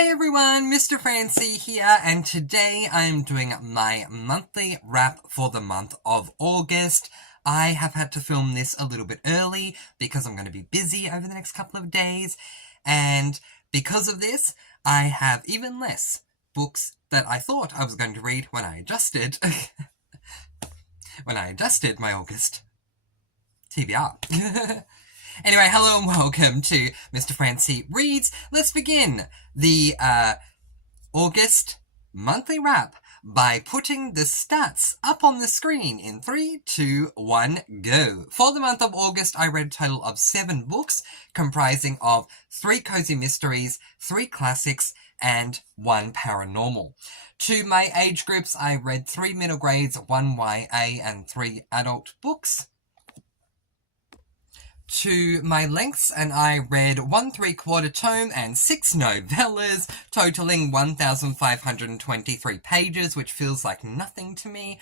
Hi everyone, Mr. Francy here, and today I'm doing my monthly wrap for the month of August. I have had to film this a little bit early because I'm going to be busy over the next couple of days, and because of this, I have even less books that I thought I was going to read when I adjusted my August TBR. Anyway, hello and welcome to Mr. Francy Reads. Let's begin the August monthly wrap by putting the stats up on the screen in 3, 2, 1, go. For the month of August, I read a total of 7 books, comprising of 3 cozy mysteries, 3 classics, and 1 paranormal. To my age groups, I read 3 middle grades, 1 YA, and 3 adult books. To my lengths, and I read 1 3/4 tome and 6 novellas, totaling 1,523 pages, which feels like nothing to me.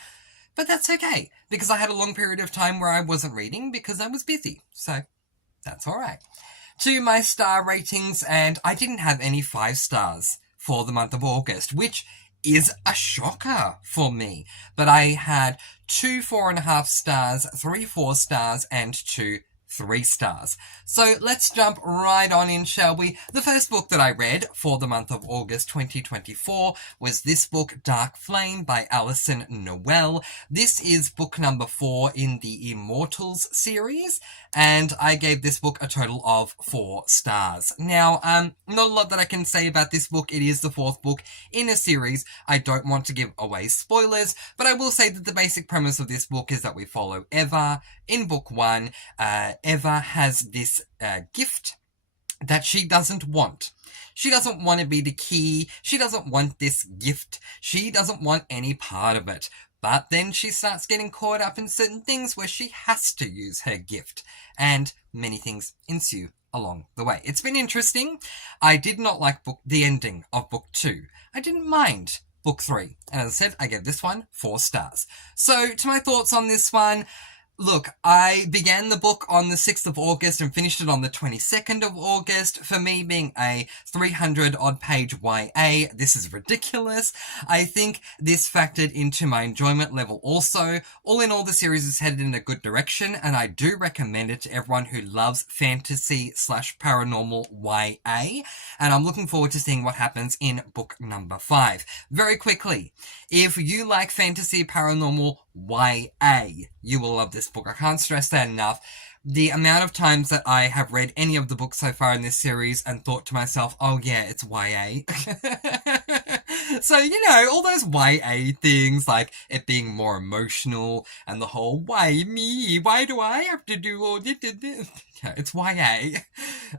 But that's okay, because I had a long period of time where I wasn't reading because I was busy, so that's alright. To my star ratings, and I didn't have any 5 stars for the month of August, which is a shocker for me. But I had 2 4.5 stars, 3 4 stars, and 2 3 stars. So let's jump right on in, shall we? The first book that I read for the month of August 2024 was this book, Dark Flame by Alison Noel. This is book number 4 in the Immortals series, and I gave this book a total of 4 stars. Now, not a lot that I can say about this book. It is the 4th book in a series. I don't want to give away spoilers, but I will say that the basic premise of this book is that we follow Eva in book 1. Eva has this gift that she doesn't want. She doesn't want to be the key. She doesn't want this gift. She doesn't want any part of it. But then she starts getting caught up in certain things where she has to use her gift. And many things ensue along the way. It's been interesting. I did not like the ending of book 2. I didn't mind book 3. And as I said, I gave this one 4 stars. So to my thoughts on this one, look, I began the book on the 6th of August and finished it on the 22nd of August. For me, being a 300-odd page YA, this is ridiculous. I think this factored into my enjoyment level also. All in all, the series is headed in a good direction, and I do recommend it to everyone who loves fantasy/paranormal YA, and I'm looking forward to seeing what happens in book number 5. Very quickly, if you like fantasy paranormal YA, you will love this book. I can't stress that enough. The amount of times that I have read any of the books so far in this series and thought to myself, oh yeah, it's YA. So, you know, all those YA things, like it being more emotional and the whole, why me? Why do I have to do all this? Yeah, it's YA.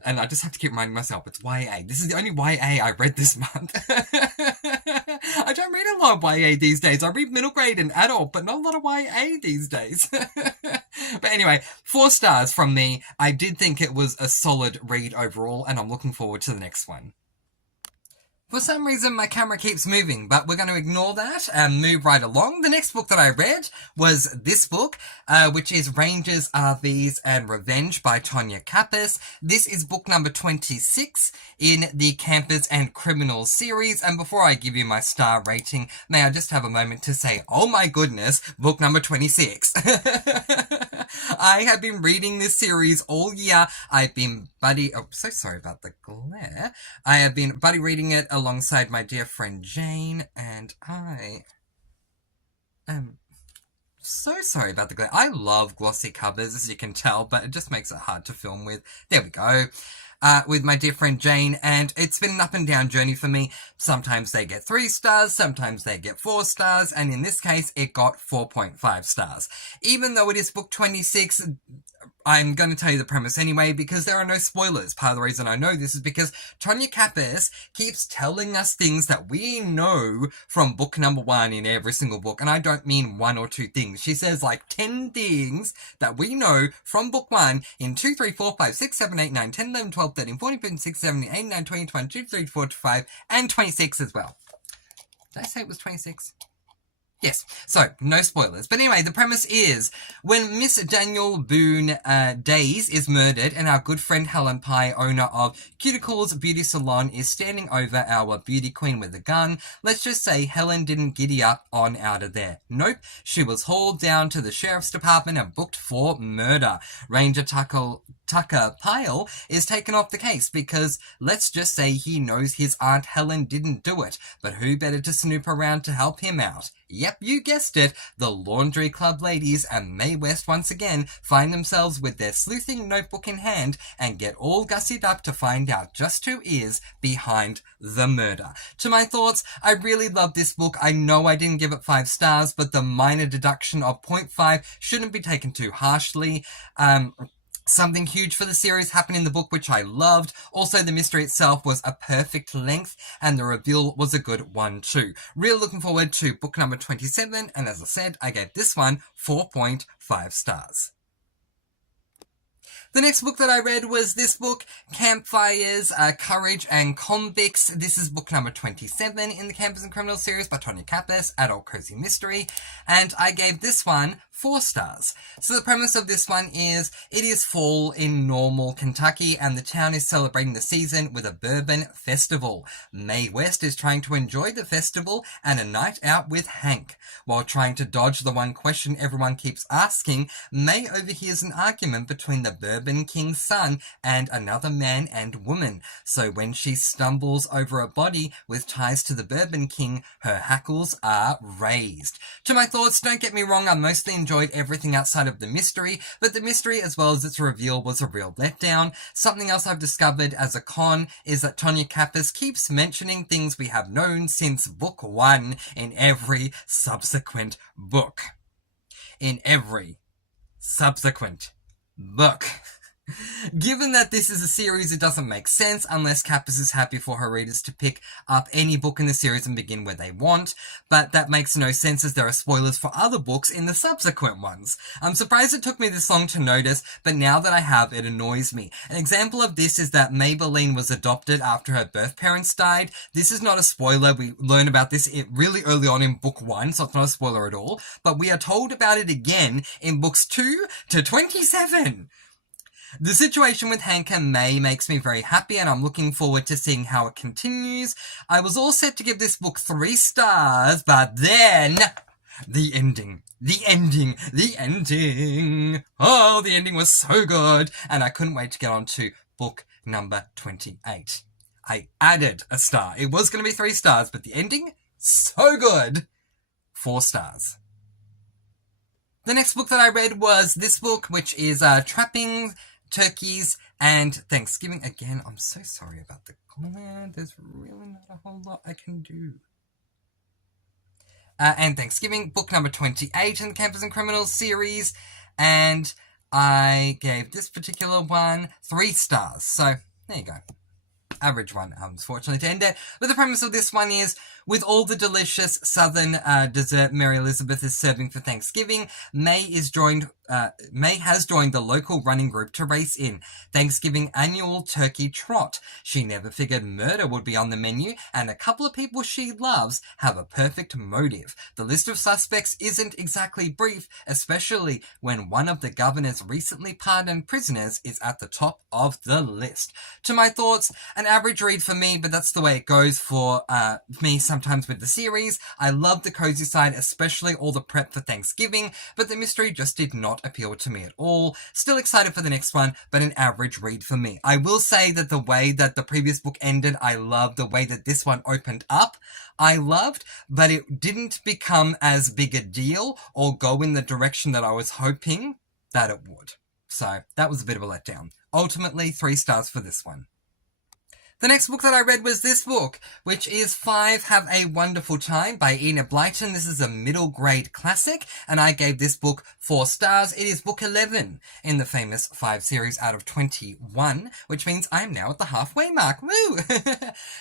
And I just have to keep reminding myself, it's YA. This is the only YA I read this month. I don't read a lot of YA these days. I read middle grade and adult, but not a lot of YA these days. But anyway, 4 stars from me. I did think it was a solid read overall, and I'm looking forward to the next one. For some reason, my camera keeps moving, but we're going to ignore that and move right along. The next book that I read was this book, which is Rangers, RVs, and Revenge by Tonya Kappas. This is book number 26 in the Campers and Criminals series. And before I give you my star rating, may I just have a moment to say, oh my goodness, book number 26. I have been reading this series all year. I've been so sorry about the glare. I have been buddy reading it alongside my dear friend Jane, and I am so sorry about the glare. I love glossy covers, as you can tell, but it just makes it hard to film with. There we go. With my dear friend Jane, and it's been an up and down journey for me. Sometimes they get 3 stars, sometimes they get 4 stars, and in this case, it got 4.5 stars. Even though it is book 26, I'm going to tell you the premise anyway, because there are no spoilers. Part of the reason I know this is because Tonya Kappas keeps telling us things that we know from book number 1 in every single book, and I don't mean 1 or 2 things. She says like 10 things that we know from book 1 in 2, 3, 4, 5, 6, 7, 8, 9, 10, 11, 12, 13, 14, 15, 16, 17, 18, 19, 20, 22, 23, 24, 25, and 26 as well. Did I say it was 26? Yes, so no spoilers. But anyway, the premise is when Miss Daniel Boone Days is murdered and our good friend Helen Pye, owner of Cuticles Beauty Salon, is standing over our beauty queen with a gun, let's just say Helen didn't giddy up on out of there. Nope, she was hauled down to the sheriff's department and booked for murder. Ranger Tucker Pyle is taken off the case because let's just say he knows his Aunt Helen didn't do it, but who better to snoop around to help him out? Yep, you guessed it, the Laundry Club ladies and Mae West once again find themselves with their sleuthing notebook in hand and get all gussied up to find out just who is behind the murder. To my thoughts, I really love this book. I know I didn't give it 5 stars, but the minor deduction of 0.5 shouldn't be taken too harshly. Something huge for the series happened in the book, which I loved. Also, the mystery itself was a perfect length, and the reveal was a good one too. Really looking forward to book number 27, and as I said, I gave this one 4.5 stars. The next book that I read was this book, Campfires, Courage and Convicts. This is book number 27 in the Campers and Criminals series by Tonya Kappas, Adult Cozy Mystery, and I gave this one 4 stars. So the premise of this one is, it is fall in Normal, Kentucky, and the town is celebrating the season with a bourbon festival. Mae West is trying to enjoy the festival and a night out with Hank. While trying to dodge the one question everyone keeps asking, Mae overhears an argument between the Bourbon King's son and another man and woman. So when she stumbles over a body with ties to the Bourbon King, her hackles are raised. To my thoughts, don't get me wrong, I mostly enjoyed everything outside of the mystery, but the mystery as well as its reveal was a real letdown. Something else I've discovered as a con is that Tonya Kappas keeps mentioning things we have known since book 1 in every subsequent book. In every subsequent book. Given that this is a series, it doesn't make sense unless Kappas is happy for her readers to pick up any book in the series and begin where they want, but that makes no sense as there are spoilers for other books in the subsequent ones. I'm surprised it took me this long to notice, but now that I have, it annoys me. An example of this is that Maybelline was adopted after her birth parents died. This is not a spoiler, we learn about this really early on in book 1, so it's not a spoiler at all, but we are told about it again in books 2 to 27. The situation with Hank and Mae makes me very happy, and I'm looking forward to seeing how it continues. I was all set to give this book 3 stars, but then the ending. Oh, the ending was so good, and I couldn't wait to get on to book number 28. I added a star. It was going to be 3 stars, but the ending, so good. 4 stars. The next book that I read was this book, which is Trapping Turkeys and Thanksgiving. Again, I'm so sorry about the comment. There's really not a whole lot I can do. And Thanksgiving, book number 28 in the Campers and Criminals series. And I gave this particular one 3 stars. So, there you go. Average one, unfortunately, to end it. But the premise of this one is, with all the delicious southern dessert Mary Elizabeth is serving for Thanksgiving, Mae has joined the local running group to race in Thanksgiving annual turkey trot. She never figured murder would be on the menu, and a couple of people she loves have a perfect motive. The list of suspects isn't exactly brief, especially when one of the governor's recently pardoned prisoners is at the top of the list. To my thoughts, an average read for me, but that's the way it goes for me sometimes with the series. I love the cozy side, especially all the prep for Thanksgiving, but the mystery just did not appeal to me at all. Still excited for the next one, but an average read for me. I will say that the way that the previous book ended, I loved. The way that this one opened up, I loved, but it didn't become as big a deal or go in the direction that I was hoping that it would. So that was a bit of a letdown. Ultimately, 3 stars for this one. The next book that I read was this book, which is 5 Have a Wonderful Time by Enid Blyton. This is a middle grade classic, and I gave this book 4 stars. It is book 11 in the famous 5 series out of 21, which means I'm now at the halfway mark. Woo!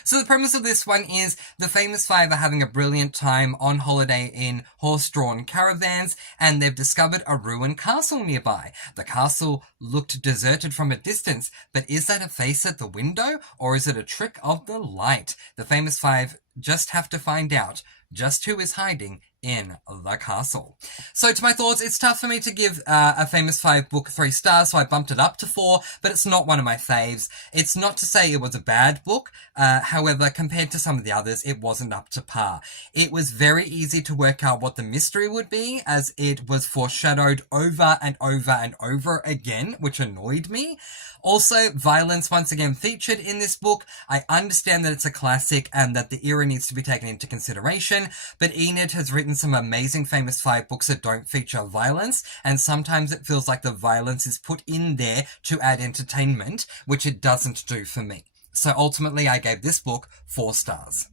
So the premise of this one is the famous 5 are having a brilliant time on holiday in horse-drawn caravans, and they've discovered a ruined castle nearby. The castle looked deserted from a distance, but is that a face at the window, or is it a trick of the light? The famous 5 just have to find out just who is hiding in the castle. So to my thoughts, it's tough for me to give a Famous 5 book 3 stars, so I bumped it up to 4, but it's not one of my faves. It's not to say it was a bad book, however, compared to some of the others, it wasn't up to par. It was very easy to work out what the mystery would be, as it was foreshadowed over and over and over again, which annoyed me. Also, violence once again featured in this book. I understand that it's a classic and that the era needs to be taken into consideration, but Enid has written some amazing Famous 5 books that don't feature violence, and sometimes it feels like the violence is put in there to add entertainment, which it doesn't do for me. So ultimately, I gave this book 4 stars.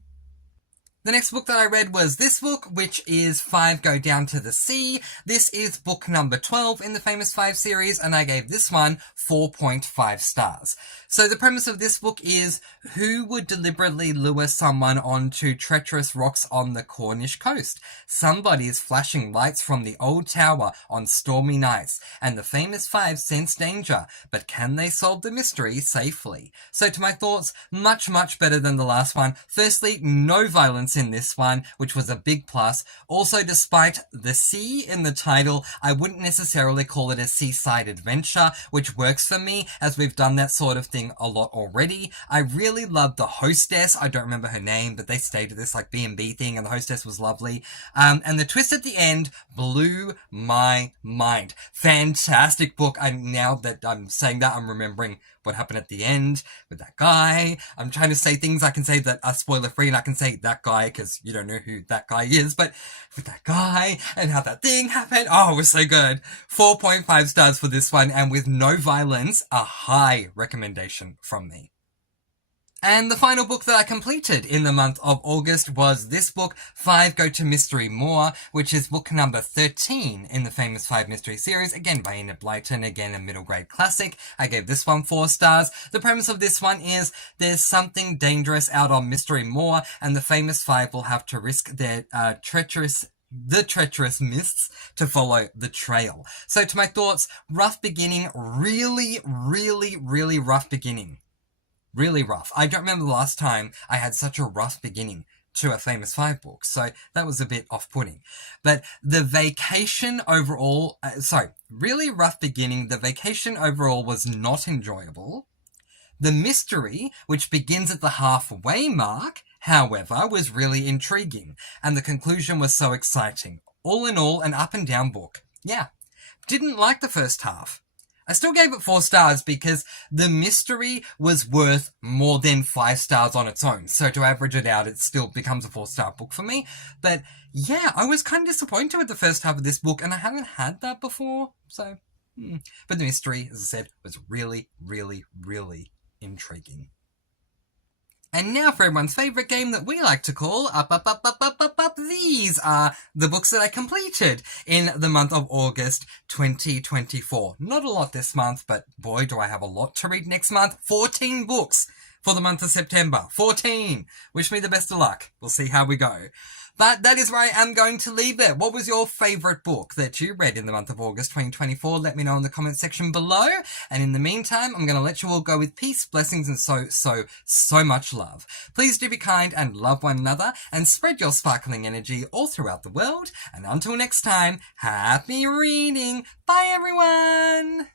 The next book that I read was this book, which is 5 Go Down to the Sea. This is book number 12 in the Famous 5 series, and I gave this one 4.5 stars. So the premise of this book is, who would deliberately lure someone onto treacherous rocks on the Cornish coast? Somebody is flashing lights from the old tower on stormy nights, and the Famous 5 sense danger, but can they solve the mystery safely? So to my thoughts, much better than the last one. Firstly, no violence in this one, which was a big plus. Also, despite the sea in the title, I wouldn't necessarily call it a seaside adventure, which works for me, as we've done that sort of thing a lot already. I really loved the hostess. I don't remember her name, but they stayed at this like B&B thing, and the hostess was lovely. And the twist at the end blew my mind. Fantastic book. Now that I'm saying that, I'm remembering what happened at the end with that guy. I'm trying to say things I can say that are spoiler free, and I can say that guy because you don't know who that guy is, but with that guy and how that thing happened, oh, it was so good. 4.5 stars for this one, and with no violence, a high recommendation from me. And the final book that I completed in the month of August was this book, 5 Go to Mystery Moor, which is book number 13 in the Famous 5 Mystery series, again by Enid Blyton, again a middle grade classic. I gave this one 4 stars. The premise of this one is there's something dangerous out on Mystery Moor, and the Famous 5 will have to risk their treacherous mists to follow the trail. So to my thoughts, rough beginning, really rough beginning. Really rough. I don't remember the last time I had such a rough beginning to a Famous 5 book, so that was a bit off-putting. But the vacation overall, really rough beginning. The vacation overall was not enjoyable. The mystery, which begins at the halfway mark, however, was really intriguing, and the conclusion was so exciting. All in all, an up and down book. Yeah. Didn't like the first half. I still gave it 4 stars because the mystery was worth more than 5 stars on its own. So to average it out, it still becomes a 4-star book for me. But yeah, I was kind of disappointed with the first half of this book, and I haven't had that before. So, but the mystery, as I said, was really intriguing. And now for everyone's favourite game that we like to call Up. These are the books that I completed in the month of August 2024. Not a lot this month, but boy, do I have a lot to read next month. 14 books for the month of September. 14! Wish me the best of luck. We'll see how we go. But that is where I am going to leave it. What was your favourite book that you read in the month of August 2024? Let me know in the comment section below. And in the meantime, I'm going to let you all go with peace, blessings, and so much love. Please do be kind and love one another, and spread your sparkling energy all throughout the world. And until next time, happy reading. Bye, everyone!